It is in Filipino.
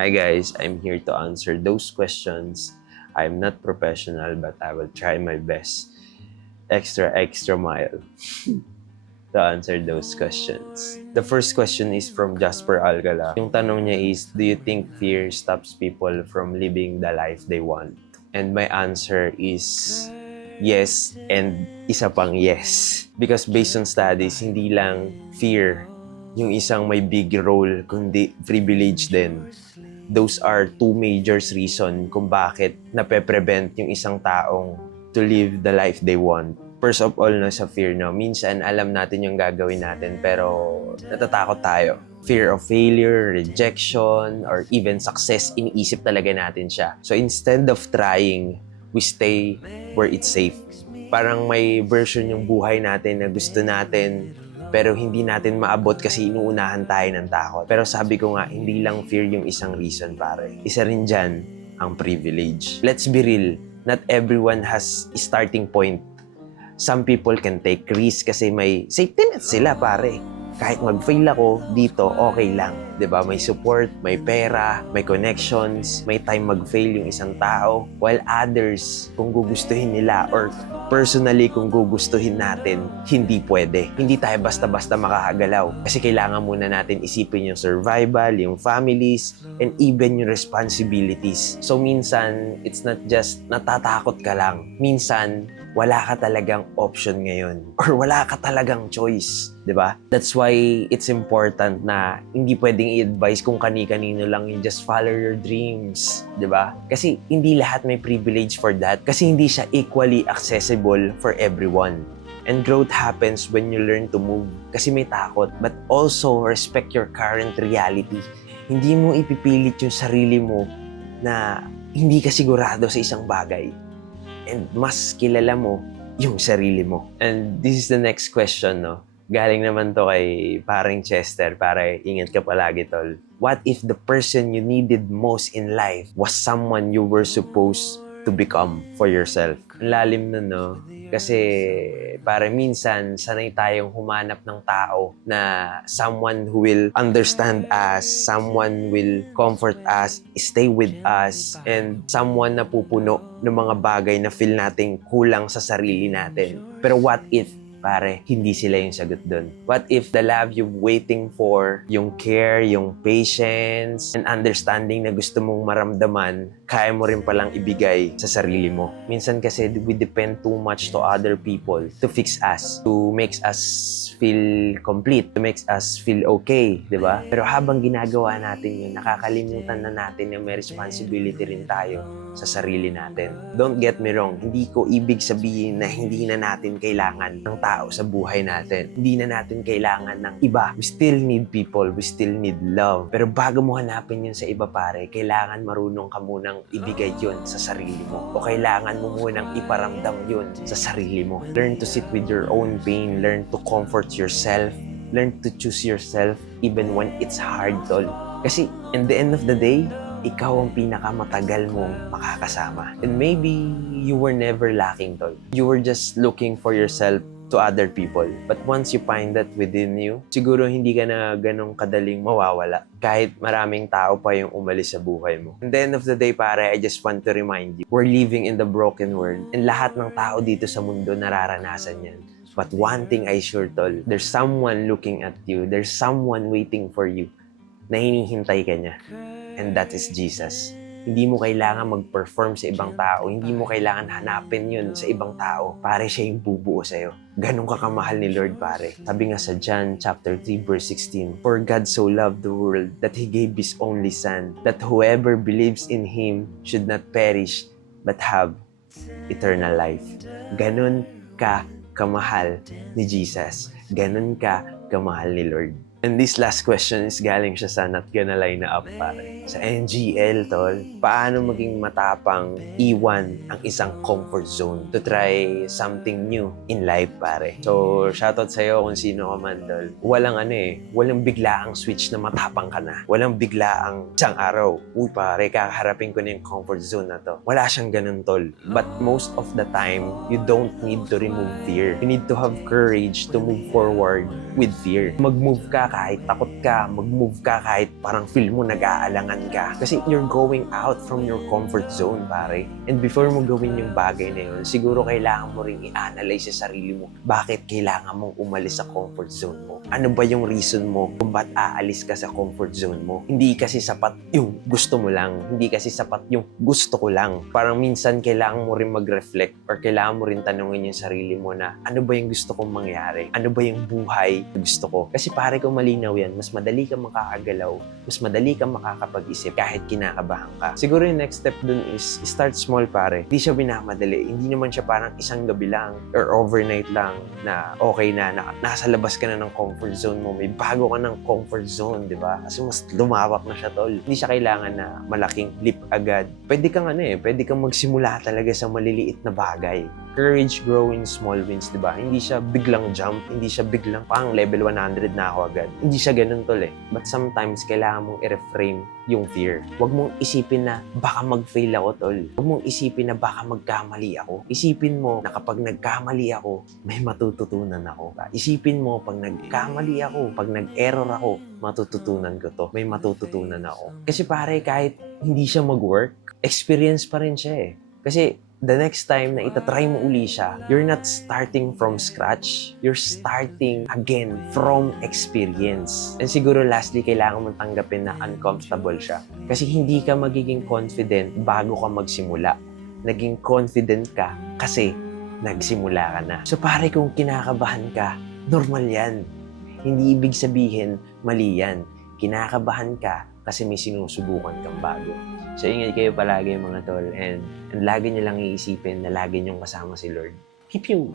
Hi guys, I'm here to answer those questions. I'm not professional but I will try my best. Extra mile to answer those questions. The first question is from Jasper Alcala. Yung tanong niya is, do you think fear stops people from living the life they want? And my answer is yes and isa pang yes. Because based on studies, hindi lang fear yung isang may big role, kundi privilege din. Those are two major reasons kung bakit nape-prevent yung isang taong to live the life they want. First of all, sa fear, no? Minsan alam natin yung gagawin natin pero natatakot tayo. Fear of failure, rejection, or even success, iniisip talaga natin siya. So instead of trying, we stay where it's safe. Parang may version yung buhay natin na gusto natin pero hindi natin maabot kasi inuunahan tayo ng takot. Pero sabi ko nga, hindi lang fear yung isang reason, pare. Isa rin dyan ang privilege. Let's be real, not everyone has a starting point. Some people can take risk kasi may safety net sila, pare. Kahit mag-fail ako dito, okay lang. 'Di ba? May support, may pera, may connections, may time mag-fail yung isang tao. While others, kung gugustuhin nila or personally kung gugustuhin natin, hindi pwede. Hindi tayo basta-basta makakagalaw. Kasi kailangan muna natin isipin yung survival, yung families, and even yung responsibilities. So minsan, it's not just natatakot ka lang. Minsan, wala ka talagang option ngayon or wala ka talagang choice, 'di ba? That's why it's important na hindi pwedeng i-advise kung kani-kanino lang yung just follow your dreams, 'di ba? Kasi hindi lahat may privilege for that kasi hindi siya equally accessible for everyone. And growth happens when you learn to move kasi may takot but also respect your current reality. Hindi mo ipipilit yung sarili mo na hindi ka sigurado sa isang bagay. And mas kilala mo yung sarili mo. And this is the next question, no? Galing naman to kay paring Chester. Pare, ingat ka palagi, tol. What if the person you needed most in life was someone you were supposed to become for yourself? Ang lalim na, no? Kasi para minsan sanay tayong humanap ng tao na someone who will understand us, someone will comfort us, stay with us, and someone na pupuno ng mga bagay na feel nating kulang sa sarili natin. Pero what if pare, hindi sila yung sagot doon? What if the love you're waiting for, yung care, yung patience, and understanding na gusto mong maramdaman, kaya mo rin palang ibigay sa sarili mo? Minsan kasi we depend too much to other people to fix us, to make us feel complete, to make us feel okay, di ba? Pero habang ginagawa natin yun, nakakalimutan na natin na may responsibility rin tayo sa sarili natin. Don't get me wrong, hindi ko ibig sabihin na hindi na natin kailangan ng tao sa buhay natin. Hindi na natin kailangan ng iba. We still need people, we still need love. Pero bago mo hanapin yun sa iba, pare, kailangan marunong ka munang ibigay yun sa sarili mo. O kailangan mo munang iparamdam yun sa sarili mo. Learn to sit with your own pain, learn to comfort yourself, learn to choose yourself even when it's hard, tol. Kasi in the end of the day, ikaw ang pinakamatagal mong makakasama. And maybe you were never lacking, tol. You were just looking for yourself to other people. But once you find that within you, siguro hindi ka na ganong kadaling mawawala. Kahit maraming tao pa yung umalis sa buhay mo. At the end of the day, pare, I just want to remind you, we're living in the broken world. And lahat ng tao dito sa mundo nararanasan yan. But one thing I sure, tol, there's someone looking at you. There's someone waiting for you na hinihintay ka niya. And that is Jesus. Hindi mo kailangan mag-perform sa ibang tao. Hindi mo kailangan hanapin yun sa ibang tao. Pare, siya yung bubuo sa'yo. Ganun ka kamahal ni Lord, pare. Sabi nga sa John chapter 3 verse 16, For God so loved the world that He gave His only Son, that whoever believes in Him should not perish, but have eternal life. Ganun ka kamahal ni Jesus. Ganun ka kamahal ni Lord. And this last question is galing siya sa Not Gonna Line na Up, pare. Sa NGL, tol. Paano maging matapang iwan ang isang comfort zone to try something new in life, pare? So, shoutout sa'yo kung sino ka man, tol. Walang biglaang switch na matapang ka na. Walang biglaang isang araw, uy pare, kakaharapin ko na yung comfort zone na to. Wala siyang ganun, tol. But most of the time, you don't need to remove fear. You need to have courage to move forward with fear. Mag-move ka kahit takot ka, mag-move ka kahit parang feel mo nag-aalangan ka. Kasi you're going out from your comfort zone, pare. And before mo gawin yung bagay na yun, siguro kailangan mo rin i-analyze sa sarili mo bakit kailangan mong umalis sa comfort zone mo. Ano ba yung reason mo kung ba't aalis ka sa comfort zone mo? Hindi kasi sapat yung gusto mo lang. Hindi kasi sapat yung gusto ko lang. Parang minsan kailangan mo rin mag-reflect or kailangan mo rin tanungin yung sarili mo na ano ba yung gusto kong mangyari? Ano ba yung buhay na gusto ko? Kasi pare kung malinaw yan, mas madali kang makakagalaw, mas madali kang makakapag-isip kahit kinakabahan ka. Siguro yung next step dun is start small, pare. Hindi siya binamadali. Hindi naman siya parang isang gabi lang or overnight lang na okay na, nasa labas ka na ng comfort zone mo. May bago ka ng comfort zone, di ba? Kasi mas lumawak na siya, tol. Hindi siya kailangan na malaking leap agad. Pwede kang magsimula talaga sa maliliit na bagay. Courage grow in small wins, di ba? Hindi siya biglang jump, hindi siya biglang pang level 100 na ako agad. Hindi siya ganun, tol eh. But sometimes, kailangan mong i-reframe yung fear. Huwag mong isipin na baka mag-fail ako, tol. Huwag mong isipin na baka magkamali ako. Isipin mo na kapag nagkamali ako, may matututunan ako. Isipin mo, pag nagkamali ako, pag nag-error ako, matututunan ko to. May matututunan ako. Kasi pare, kahit hindi siya mag-work, experience pa rin siya eh. Kasi the next time na itatry mo uli siya, you're not starting from scratch. You're starting again from experience. And siguro lastly, kailangan mong tanggapin na uncomfortable siya. Kasi hindi ka magiging confident bago ka magsimula. Naging confident ka kasi nagsimula ka na. So pare, kung kinakabahan ka, normal yan. Hindi ibig sabihin mali yan. Kinakabahan ka kasi may sinusubukan kang bago. So ingat kayo palagi mga tol, and lagi nyo lang iisipin na lagi nyong kasama si Lord. Keep you